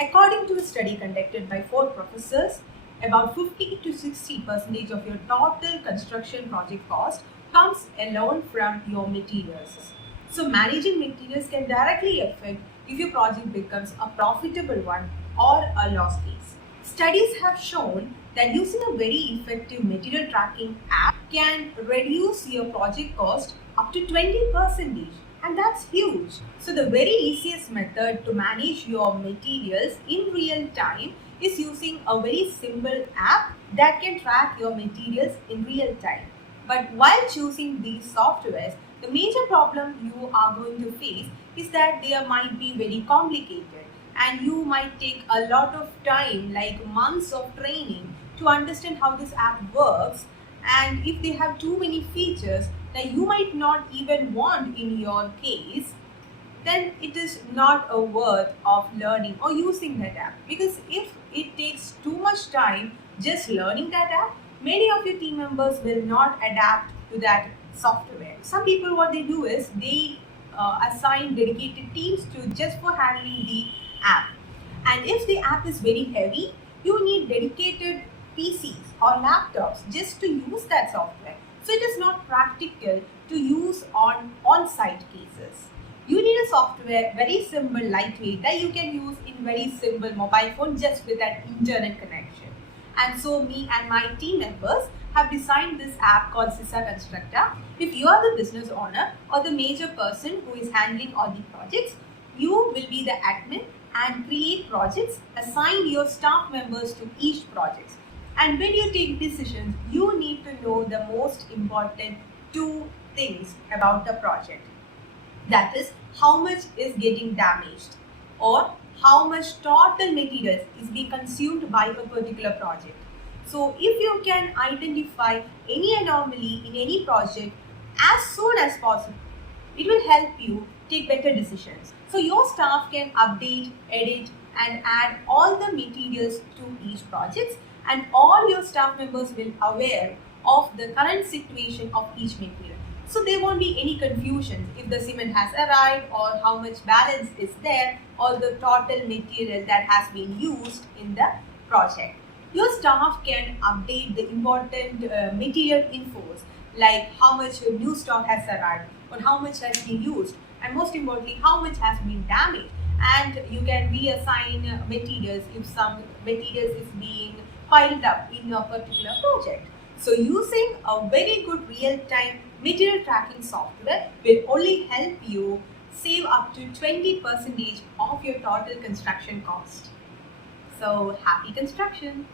According to a study conducted by 4 professors, about 50 to 60% of your total construction project cost comes alone from your materials. So managing materials can directly affect if your project becomes a profitable one or a loss case. Studies have shown that using a very effective material tracking app can reduce your project cost up to 20%, and that's huge. So the very easiest method to manage your materials in real time is using a very simple app that can track your materials in real time. But while choosing these softwares, the major problem you are going to face is that they might be very complicated and you might take a lot of time, like months of training, to understand how this app works. And if they have too many features that you might not even want in your case, then it is not a worth of learning or using that app. Because if it takes too much time just learning that app, many of your team members will not adapt to that software. Some people, what they do is they assign dedicated teams to just for handling the app. And if the app is very heavy, you need dedicated PCs or laptops just to use that software. So it is not practical to use on-site cases. You need a software very simple, lightweight, that you can use in very simple mobile phone just with that internet connection. And so me and my team members have designed this app called CISA Constructor. If you are the business owner or the major person who is handling all the projects, you will be the admin and create projects, assign your staff members to each project. And when you take decisions, you need to know the most important two things about the project. That is, how much is getting damaged or how much total materials is being consumed by a particular project. So if you can identify any anomaly in any project as soon as possible, it will help you take better decisions. So your staff can update, edit and add all the materials to each project, and all your staff members will aware of the current situation of each material. So there won't be any confusion if the cement has arrived or how much balance is there or the total material that has been used in the project. Your staff can update the important material infos like how much new stock has arrived or how much has been used, and most importantly how much has been damaged. And you can reassign materials if some materials is being piled up in a particular project. So using a very good real-time material tracking software will only help you save up to 20% of your total construction cost. So happy construction!